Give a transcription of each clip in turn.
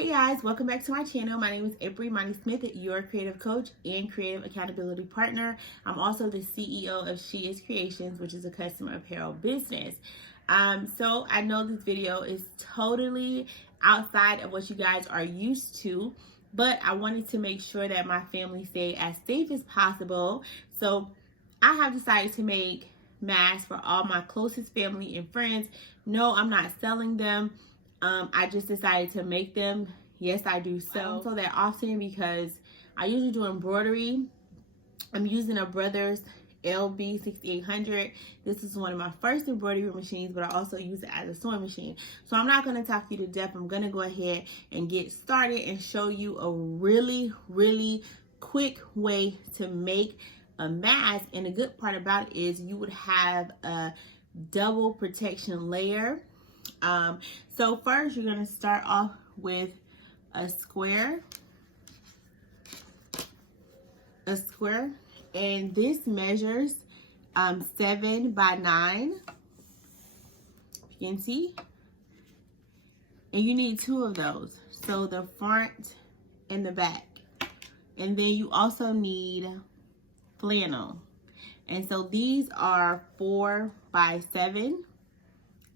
Hey guys, welcome back to my channel. My name is aprilimanismith, your creative coach and creative accountability partner. I'm also the CEO of She Is Creations, which is a custom apparel business. So I know this video is totally outside of what you guys are used to, but I wanted to make sure that my family stay as safe as possible. So I have decided to make masks for all my closest family and friends. No, I'm not selling them. I just decided to make them. Yes, I do sell so that often because I usually do embroidery. I'm using a Brothers LB 6800. This is one of my first embroidery machines, but I also use it as a sewing machine. So I'm not going to talk you to death. I'm going to go ahead and get started and show you a really quick way to make a mask. And the good part about it is you would have a double protection layer. So first you're going to start off with a square, and this measures 7 by 9. You can see, and you need 2 of those, so the front and the back. And then you also need flannel, and so these are 4 by 7.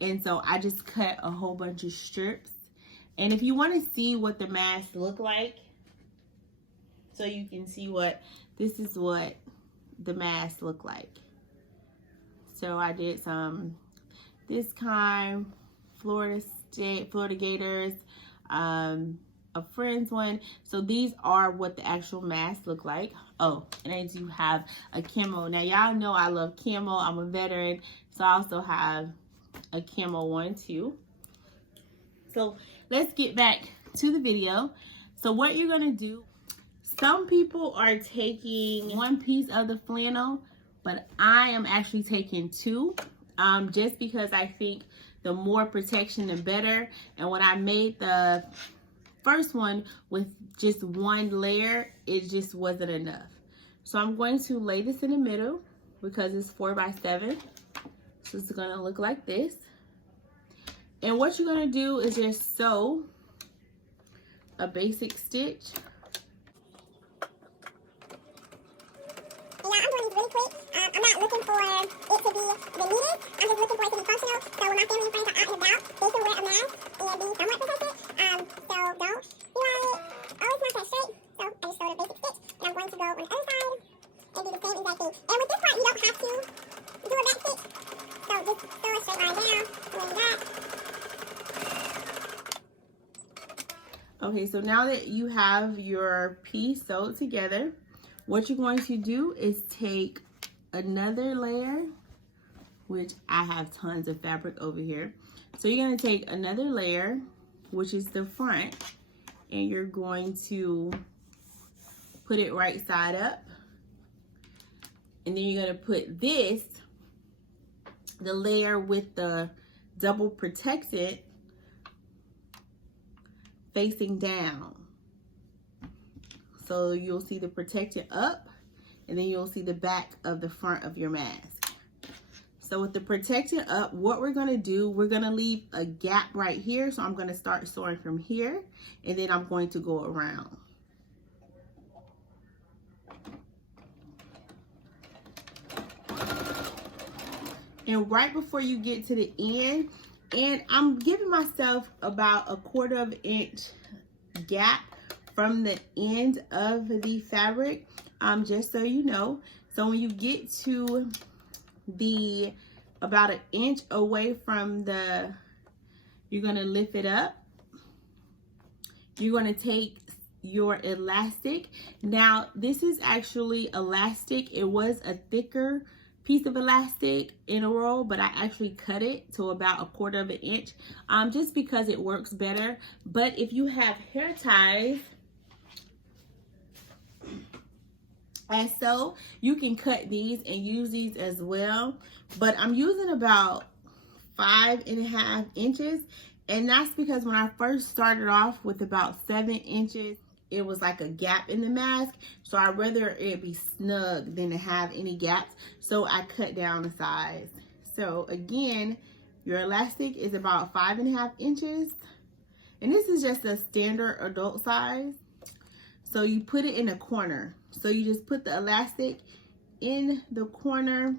And so I just cut a whole bunch of strips. And if you want to see what the masks look like, so you can see this is what the masks look like. So I did some this kind, Florida Gators, a friend's one. So these are what the actual masks look like. Oh, and I do have a camo. Now y'all know I love camo. I'm a veteran, so I also have a camo one too. So let's get back to the video. So what you're gonna do, some people are taking 1 piece of the flannel, but I am actually taking 2, just because I think the more protection the better. And when I made the first one with just 1 layer, it just wasn't enough. So I'm going to lay this in the middle because it's 4 by 7. So it's gonna look like this. And what you're gonna do is just sew a basic stitch. Yeah, I'm doing these really quick. I'm not looking for it to be the neatest. I'm just looking for it to be functional. So when my family and friends are out and about, they can wear a mask and be somewhat protected. So don't be like, oh, it's not that straight. So I just sewed a basic stitch, and I'm going to go on the other side and do the same exact thing. And with this part, you don't have to do a back stitch. So just sew a straight line down, and then that. Okay, so now that you have your piece sewed together, what you're going to do is take another layer, which I have tons of fabric over here. So you're going to take another layer, which is the front, and you're going to put it right side up. And then you're going to put this, the layer with the double protected, facing down. So you'll see the protected up, and then you'll see the back of the front of your mask. So with the protected up, what we're gonna do, we're gonna leave a gap right here. So I'm gonna start sewing from here, and then I'm going to go around. And right before you get to the end, and I'm giving myself about a 1/4 inch gap from the end of the fabric, just so you know. So when you get to the about 1 inch away from you're gonna lift it up. You're gonna take your elastic. Now this is actually elastic. It was a thicker piece of elastic in a roll, but I actually cut it to about 1/4 inch, just because it works better. But if you have hair ties, and so you can cut these and use these as well. But I'm using about 5.5 inches, and that's because when I first started off with about 7 inches, it was like a gap in the mask. So I'd rather it be snug than to have any gaps. So I cut down the size. So again, your elastic is about 5.5 inches. And this is just a standard adult size. So you put it in a corner. So you just put the elastic in the corner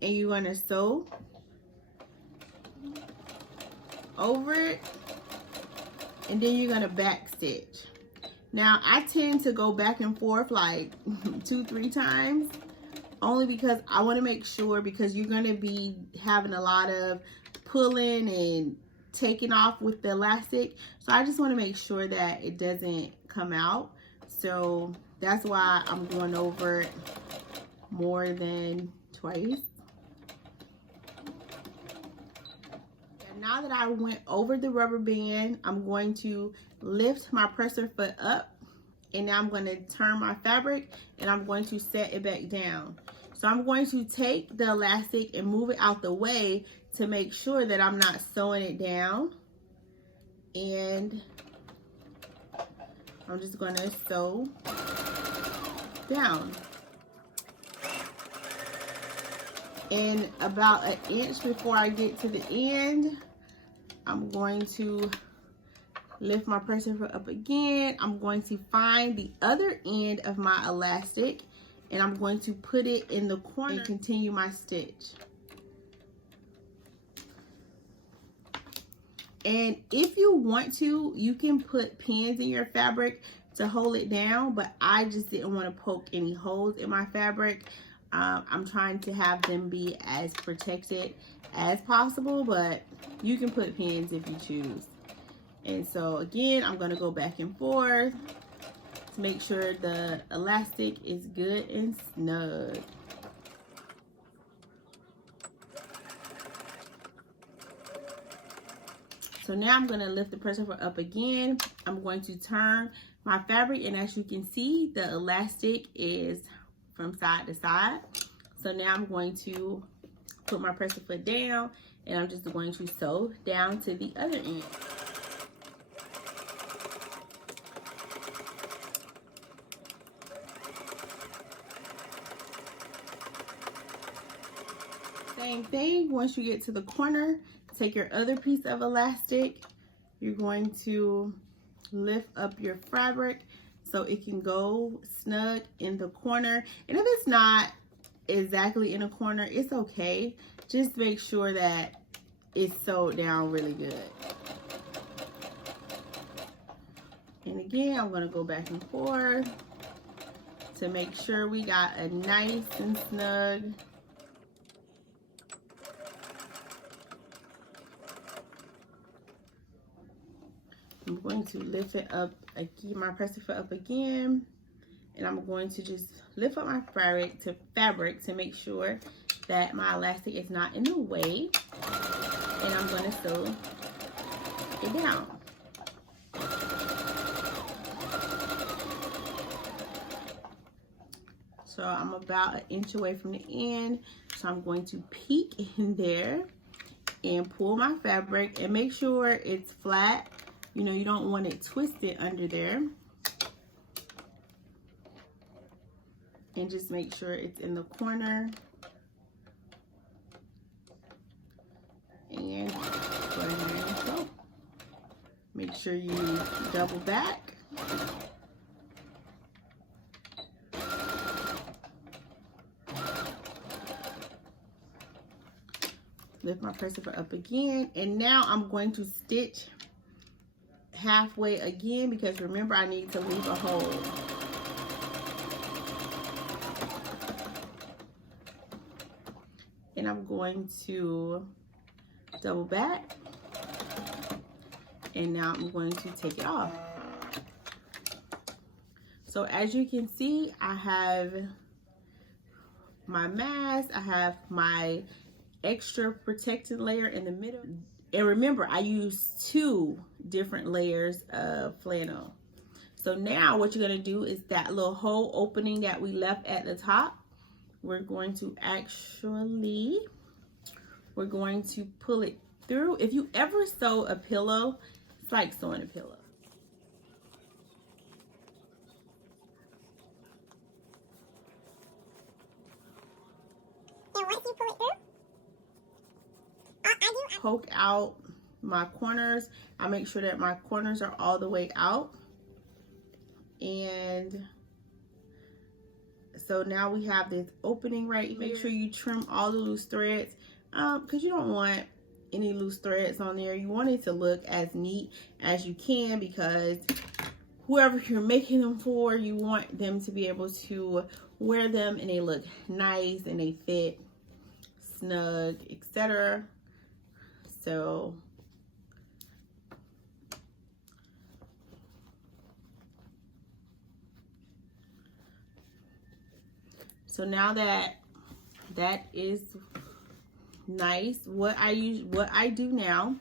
and you're gonna sew over it, and then you're gonna back stitch. Now I tend to go back and forth like 2-3 times, only because I want to make sure, because you're gonna be having a lot of pulling and taking off with the elastic, so I just want to make sure that it doesn't come out. So that's why I'm going over it more than twice. And now that I went over the rubber band, I'm going to lift my presser foot up, and now I'm going to turn my fabric and I'm going to set it back down. So I'm going to take the elastic and move it out the way to make sure that I'm not sewing it down. And I'm just going to sew down. And about 1 inch before I get to the end, I'm going to lift my presser foot up again. I'm going to find the other end of my elastic and I'm going to put it in the corner and continue my stitch. And if you want to, you can put pins in your fabric to hold it down, but I just didn't want to poke any holes in my fabric. I'm trying to have them be as protected as possible, but you can put pins if you choose. And so again, I'm going to go back and forth to make sure the elastic is good and snug. So now I'm going to lift the presser foot up again. I'm going to turn my fabric, and as you can see, the elastic is from side to side. So now I'm going to put my presser foot down, and I'm just going to sew down to the other end. Same thing, once you get to the corner, take your other piece of elastic. You're going to lift up your fabric so it can go snug in the corner. And if it's not exactly in a corner, it's okay. Just make sure that it's sewed down really good. And again, I'm going to go back and forth to make sure we got a nice and snug . I'm going to lift it up, keep my presser foot up again, and I'm going to just lift up my fabric to make sure that my elastic is not in the way, and I'm going to sew it down. So I'm about 1 inch away from the end, so I'm going to peek in there and pull my fabric and make sure it's flat. You know, you don't want it twisted under there. And just make sure it's in the corner. And go ahead and sew. Make sure you double back. Lift my presser foot up again. And now I'm going to stitch halfway again, because remember, I need to leave a hole. And I'm going to double back, and now I'm going to take it off. So as you can see, I have my mask, I have my extra protective layer in the middle. And remember, I used 2 different layers of flannel. So now what you're going to do is that little hole opening that we left at the top, we're going to pull it through. If you ever sew a pillow, it's like sewing a pillow. And once you pull it through, Poke out my corners. I make sure that my corners are all the way out. And so now we have this opening right here. Make sure you trim all the loose threads because you don't want any loose threads on there. You want it to look as neat as you can, because whoever you're making them for, you want them to be able to wear them and they look nice and they fit snug, etc. So now that that is nice, what I do now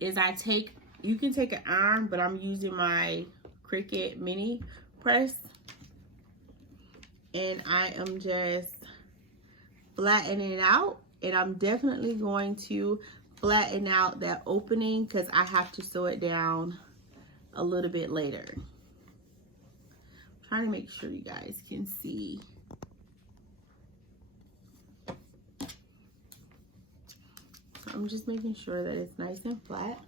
is you can take an iron, but I'm using my Cricut mini press, and I am just flattening it out. And I'm definitely going to flatten out that opening because I have to sew it down a little bit later. I'm trying to make sure you guys can see. I'm just making sure that it's nice and flat.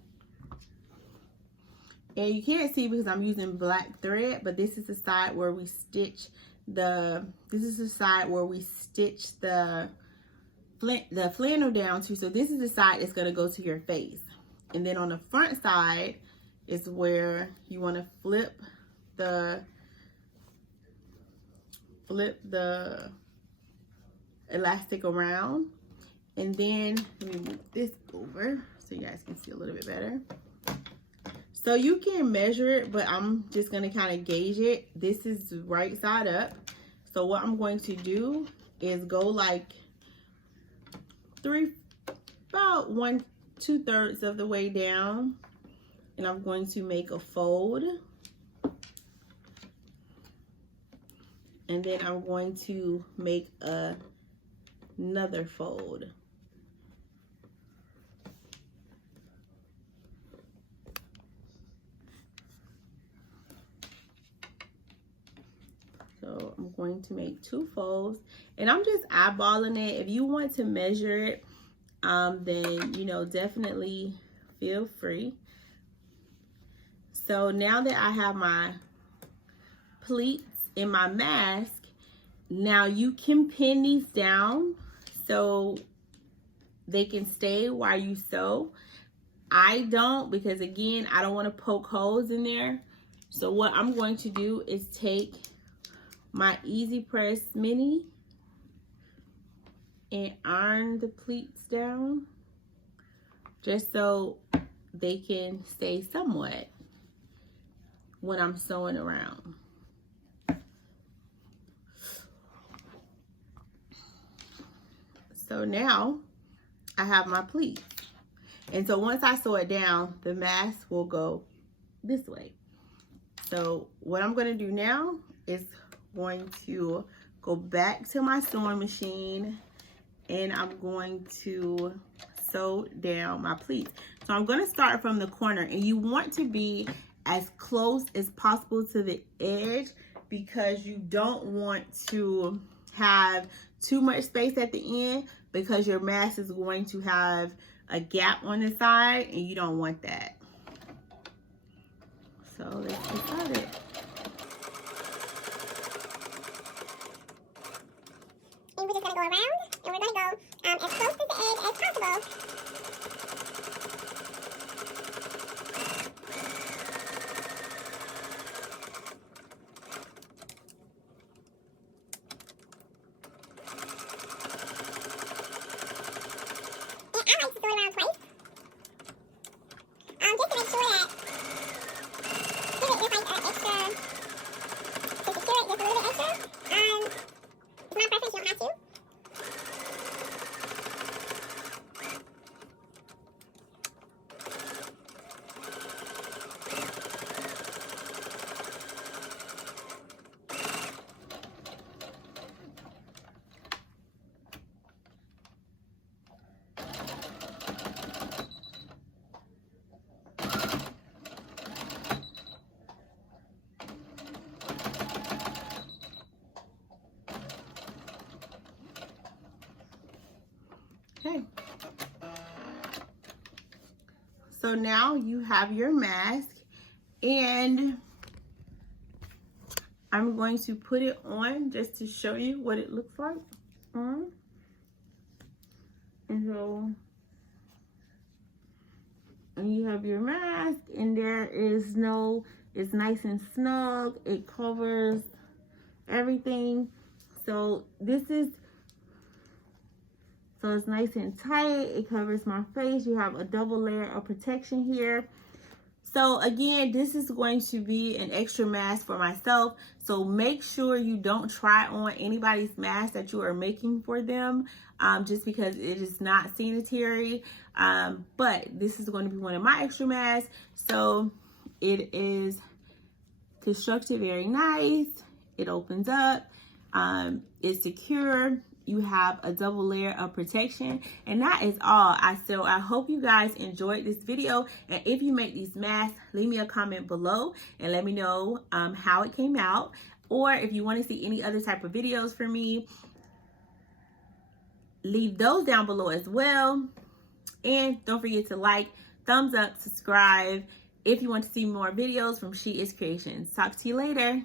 And you can't see because I'm using black thread, but this is the side where we stitch the flannel down to. So this is the side that's going to go to your face. And then on the front side is where you want to flip the elastic around. And then let me move this over so you guys can see a little bit better. So you can measure it, but I'm just going to kind of gauge it. This is right side up. So what I'm going to do is go like about 1/2 of the way down. And I'm going to make a fold. And then I'm going to make another fold. So I'm going to make 2 folds, and I'm just eyeballing it. If you want to measure it, then, you know, definitely feel free. So now that I have my pleats and my mask, now you can pin these down so they can stay while you sew. I don't, because again, I don't want to poke holes in there. So what I'm going to do is take my Easy Press Mini and iron the pleats down just so they can stay somewhat when I'm sewing around. So now I have my pleats. And so once I sew it down, the mask will go this way. So what I'm going to do now is going to go back to my sewing machine, and I'm going to sew down my pleats. So I'm going to start from the corner, and you want to be as close as possible to the edge because you don't want to have too much space at the end, because your mask is going to have a gap on the side and you don't want that. So let's get started. And we're just going to go around, and we're going to go as close to the edge as possible. And I like to go around twice. Just to make sure that give it just like extra, to secure it just a little bit extra. It's my preference, you don't have to. Okay. So now you have your mask, and I'm going to put it on just to show you what it looks like. And so, and you have your mask, and there is no, it's nice and snug. It covers everything. So this is, so it's nice and tight. It covers my face. You have a double layer of protection here. So again, this is going to be an extra mask for myself. So make sure you don't try on anybody's mask that you are making for them, just because it is not sanitary. But this is going to be one of my extra masks. So it is constructed very nice. It opens up. It's secure. You have a double layer of protection, and that is all. I hope you guys enjoyed this video, and if you make these masks, leave me a comment below and let me know how it came out, or if you want to see any other type of videos from me, leave those down below as well. And don't forget to like, thumbs up, subscribe if you want to see more videos from She Is Creations. Talk to you later.